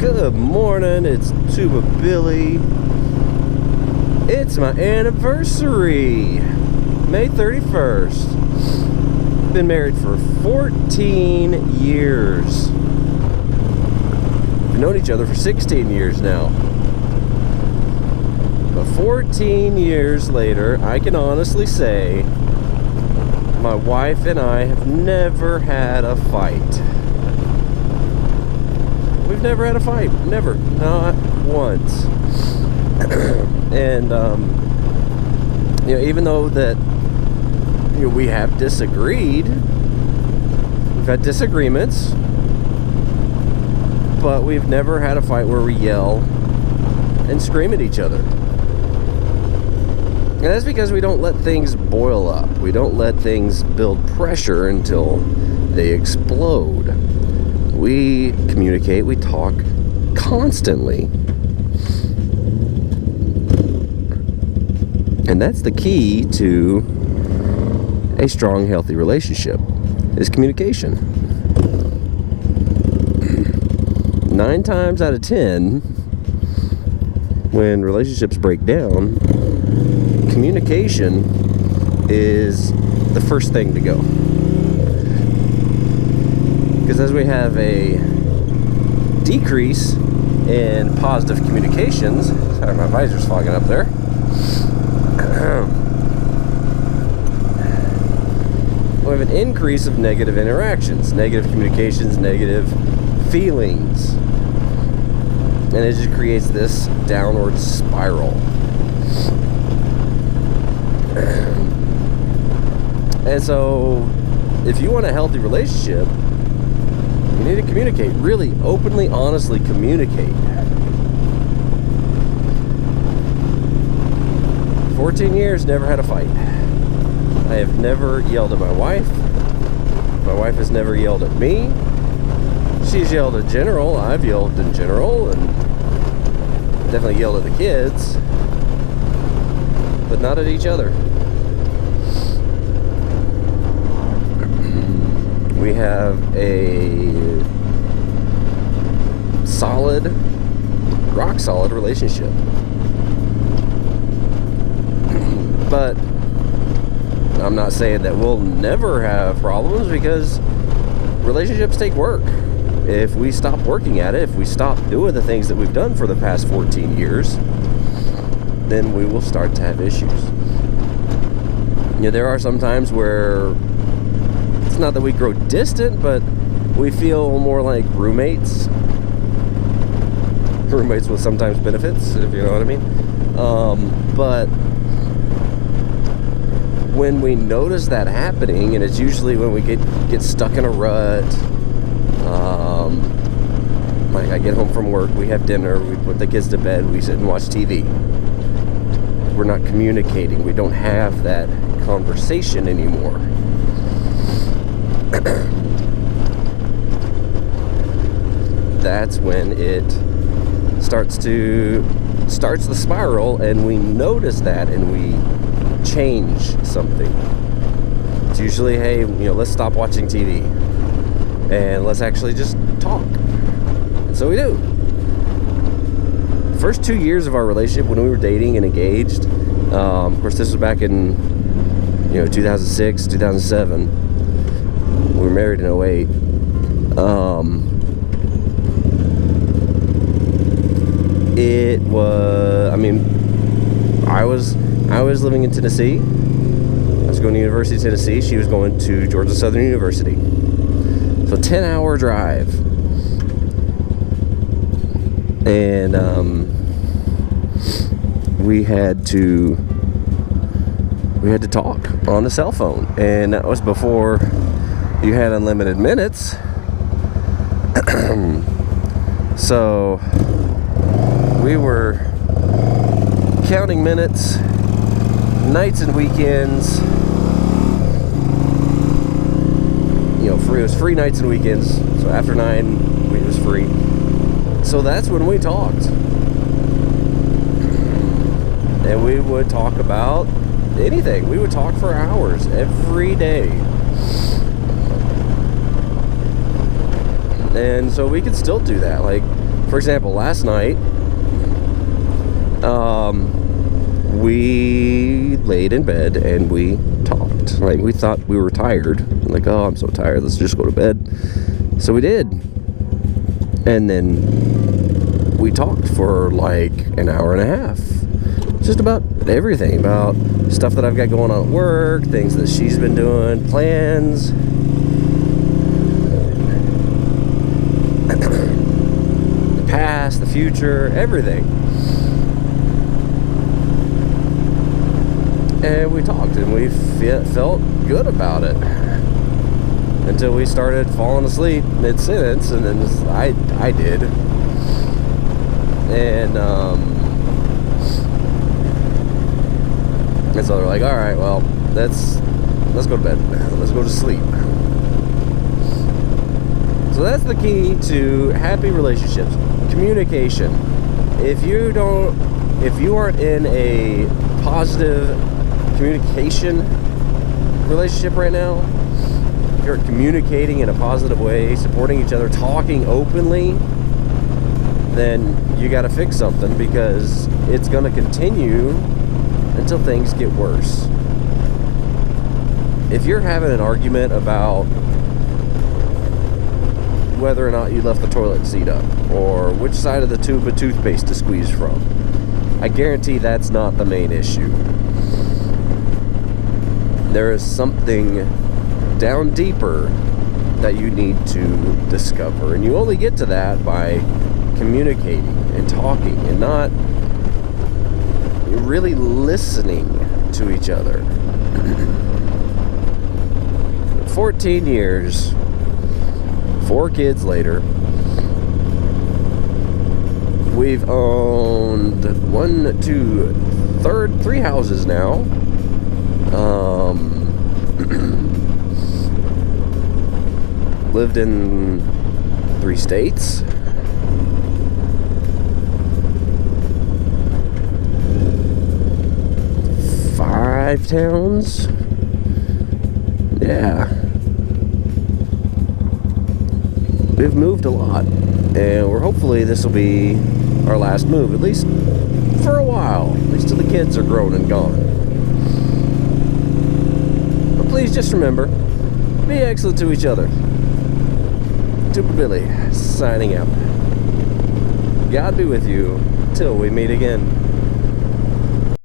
Good morning, it's Tuba Billy. It's my anniversary, May 31st. Been married for 14 years. We've known each other for 16 years now. But 14 years later, I can honestly say my wife and I have never had a fight. We've never had a fight. Never. Not once. And, even though that, we have disagreed, we've had disagreements, but we've never had a fight where we yell and scream at each other. And that's because we don't let things boil up. We don't let things build pressure until they explode. We communicate, we talk constantly. And that's the key to a strong, healthy relationship, is communication. 9 times out of 10, when relationships break down, communication is the first thing to go. Because as we have a decrease in positive communications, sorry, my visor's fogging up there. We have an increase of negative interactions, negative communications, negative feelings. And it just creates this downward spiral. And so, if you want a healthy relationship, you need to communicate. Really openly, honestly communicate. 14 years, never had a fight. I have never yelled at my wife. My wife has never yelled at me. She's yelled at general. I've yelled in general, and definitely yelled at the kids, but not at each other. We have a solid, rock solid relationship. But I'm not saying that we'll never have problems, because relationships take work. If we stop working at it, if we stop doing the things that we've done for the past 14 years, then we will start to have issues. There are some times where it's not that we grow distant, but we feel more like roommates. Roommates with sometimes benefits, if you know what I mean. But when we notice that happening, and it's usually when we get stuck in a rut, like I get home from work, we have dinner, we put the kids to bed, we sit and watch TV. We're not communicating. We don't have that conversation anymore. That's when it starts the spiral, and we notice that, and we change something. It's usually, hey, let's stop watching TV and let's actually just talk. And so we do. The first 2 years of our relationship, when we were dating and engaged, of course this was back in 2006, 2007. We were married in 08. It was, I was living in Tennessee. I was going to University of Tennessee. She was going to Georgia Southern University. So 10-hour drive. And we had to talk on the cell phone. And that was before you had unlimited minutes. So we were counting minutes, nights and weekends. It was free nights and weekends. So after 9, it was free. So that's when we talked. And we would talk about anything. We would talk for hours every day. And so we can still do that. Like, for example, last night, we laid in bed and we talked. Like, we thought we were tired. Like, oh, I'm so tired, let's just go to bed. So we did. And then we talked for like an hour and a half. Just about everything. About stuff that I've got going on at work, things that she's been doing, plans. The past, the future, everything. And we talked and we felt good about it. Until we started falling asleep mid-sentence, and then I did. And so they're like, all right, well, let's go to bed. Let's go to sleep. So that's the key to happy relationships. Communication. If you aren't in a positive communication relationship right now, if you're communicating in a positive way, supporting each other, talking openly, then you got to fix something, because it's going to continue until things get worse. If you're having an argument about whether or not you left the toilet seat up, or which side of the tube of toothpaste to squeeze from, I guarantee that's not the main issue. There is something down deeper that you need to discover, and you only get to that by communicating and talking and not really listening to each other. 14 years, 4 kids later, we've owned 3 houses now. Lived in 3 states. Five towns. Yeah. We've moved a lot, and hopefully this will be our last move, at least for a while, at least till the kids are grown and gone. But please just remember, be excellent to each other. Super Billy, signing out. God be with you till we meet again.